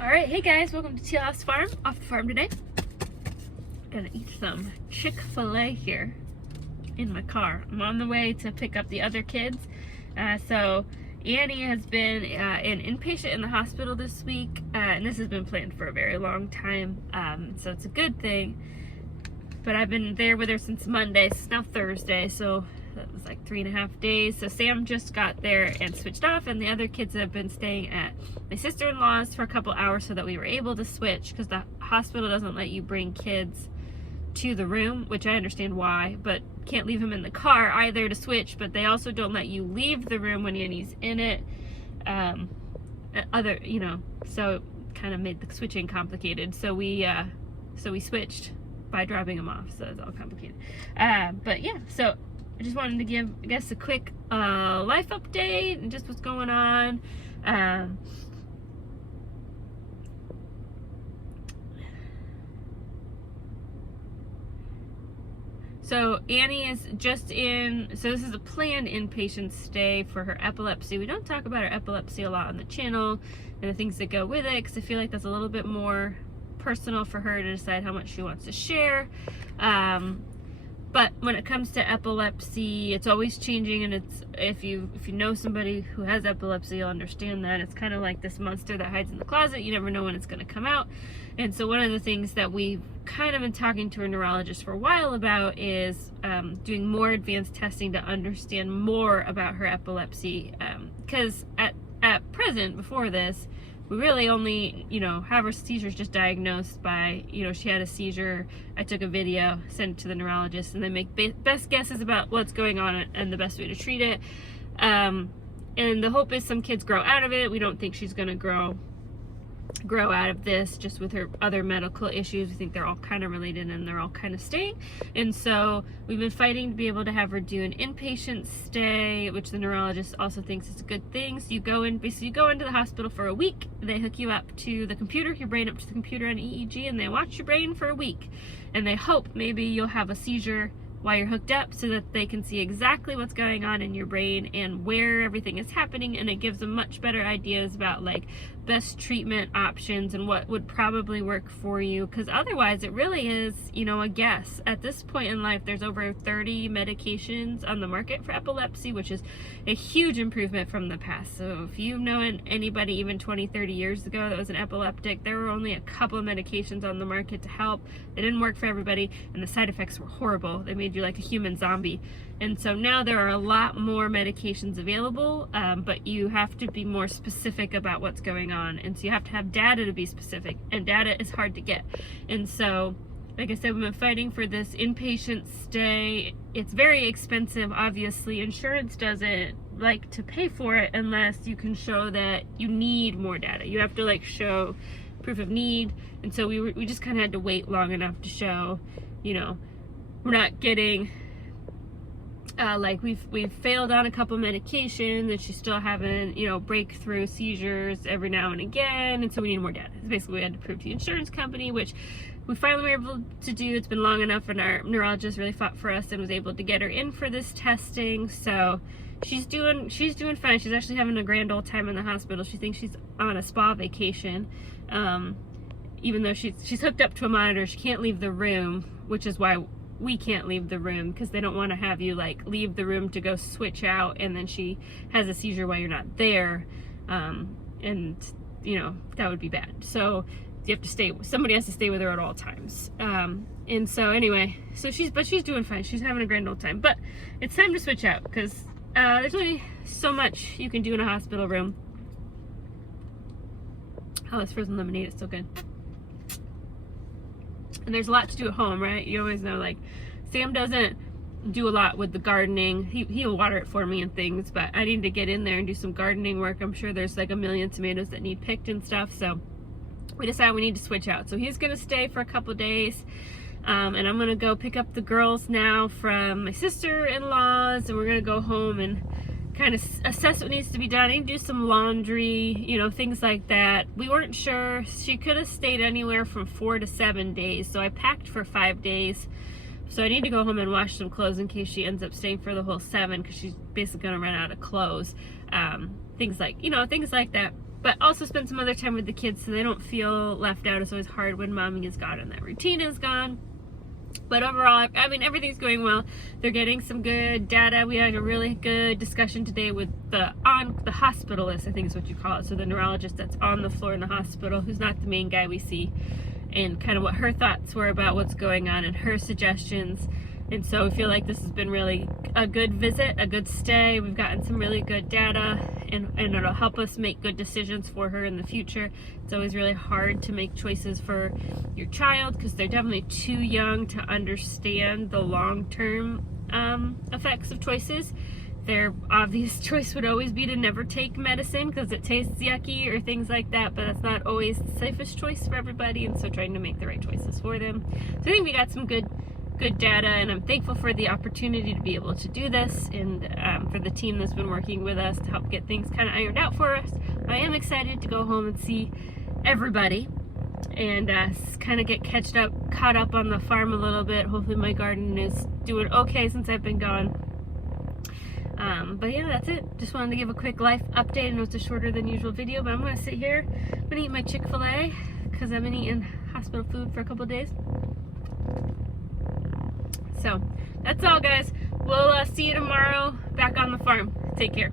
Alright, hey guys, welcome to Teal's Farm, off the farm today. Gonna eat some Chick-fil-A here in my car. I'm on the way to pick up the other kids. So Annie has been an inpatient in the hospital this week, and this has been planned for a very long time, so it's a good thing. But I've been there with her since Monday, so it's now Thursday, so that was like 3.5 days. So Sam just got there and switched off, and the other kids have been staying at my sister-in-law's for a couple hours so that we were able to switch, because the hospital doesn't let you bring kids to the room, which I understand why, but can't leave them in the car either to switch, but they also don't let you leave the room when Annie's in it. So it kind of made the switching complicated. So we switched by dropping them off, so it's all complicated. But yeah, so I just wanted to give, I guess, a quick life update and just what's going on. So Annie is just in, so this is a planned inpatient stay for her epilepsy. We don't talk about her epilepsy a lot on the channel and the things that go with it, because I feel like that's a little bit more personal for her to decide how much she wants to share. But when it comes to epilepsy, it's always changing, and it's, if you know somebody who has epilepsy, you'll understand that it's kind of like this monster that hides in the closet. You never know when it's going to come out. And so one of the things that we've kind of been talking to a neurologist for a while about is doing more advanced testing to understand more about her epilepsy, because at present, before this, we really only, have her seizures just diagnosed by, she had a seizure. I took a video, sent it to the neurologist, and they make best guesses about what's going on and the best way to treat it. And the hope is some kids grow out of it. We don't think she's going to grow out of this just with her other medical issues. We think they're all kind of related and they're all kind of staying. And so we've been fighting to be able to have her do an inpatient stay, which the neurologist also thinks is a good thing. So you go in, basically you go into the hospital for a week. They hook you up to the computer, your brain up to the computer and EEG, and they watch your brain for a week. And they hope maybe you'll have a seizure while you're hooked up, so that they can see exactly what's going on in your brain and where everything is happening, and it gives them much better ideas about like best treatment options and what would probably work for you, because otherwise it really is, a guess. At this point in life, there's over 30 medications on the market for epilepsy, which is a huge improvement from the past. So if you've known anybody even 20-30 years ago that was an epileptic, there were only a couple of medications on the market to help. They didn't work for everybody, and the side effects were horrible. They made you like a human zombie. And so now there are a lot more medications available, but you have to be more specific about what's going on. And so you have to have data to be specific, and data is hard to get. And so, like I said, we've been fighting for this inpatient stay. It's very expensive, obviously. Insurance doesn't like to pay for it unless you can show that you need more data. You have to like show proof of need. And so we just kind of had to wait long enough to show, we're not getting, we've failed on a couple medications, and she's still having, breakthrough seizures every now and again, and so we need more data. So basically, we had to prove to the insurance company, which we finally were able to do. It's been long enough, and our neurologist really fought for us and was able to get her in for this testing. So she's doing fine. She's actually having a grand old time in the hospital. She thinks she's on a spa vacation, even though she's hooked up to a monitor. She can't leave the room, which is why we can't leave the room, because they don't want to have you like leave the room to go switch out and then she has a seizure while you're not there, and that would be bad. So you have to stay, somebody has to stay with her at all times. And so anyway, so she's doing fine. She's having a grand old time, but it's time to switch out, because there's only so much you can do in a hospital room. Oh, this frozen lemonade is so good. And there's a lot to do at home, right? You always know, like, Sam doesn't do a lot with the gardening. He'll water it for me and things, but I need to get in there and do some gardening work. I'm sure there's like a million tomatoes that need picked and stuff, so we decided we need to switch out. So he's gonna stay for a couple days, and I'm gonna go pick up the girls now from my sister-in-law's, and we're gonna go home and kind of assess what needs to be done. I need to do some laundry, things like that. We weren't sure. She could have stayed anywhere from 4 to 7 days, so I packed for 5 days. So I need to go home and wash some clothes in case she ends up staying for the whole 7, because she's basically gonna run out of clothes. Things like that. but also spend some other time with the kids so they don't feel left out. It's always hard when mommy is gone and that routine is gone. But overall, I mean, everything's going well. They're getting some good data. We had a really good discussion today with the hospitalist, I think is what you call it. So the neurologist that's on the floor in the hospital, who's not the main guy we see, and kind of what her thoughts were about what's going on and her suggestions. And so we feel like this has been really a good visit, a good stay. We've gotten some really good data, and it'll help us make good decisions for her in the future. It's always really hard to make choices for your child because they're definitely too young to understand the long-term effects of choices. Their obvious choice would always be to never take medicine because it tastes yucky or things like that, but that's not always the safest choice for everybody, and so trying to make the right choices for them. So I think we got some good data, and I'm thankful for the opportunity to be able to do this, and for the team that's been working with us to help get things kind of ironed out for us. I am excited to go home and see everybody and kind of get caught up on the farm a little bit. Hopefully my garden is doing okay since I've been gone. But yeah, that's it. Just wanted to give a quick life update. I know it's a shorter than usual video, but I'm going to sit here. I'm going to eat my Chick-fil-A because I've been eating hospital food for a couple of days. So that's all, guys. We'll see you tomorrow back on the farm. Take care.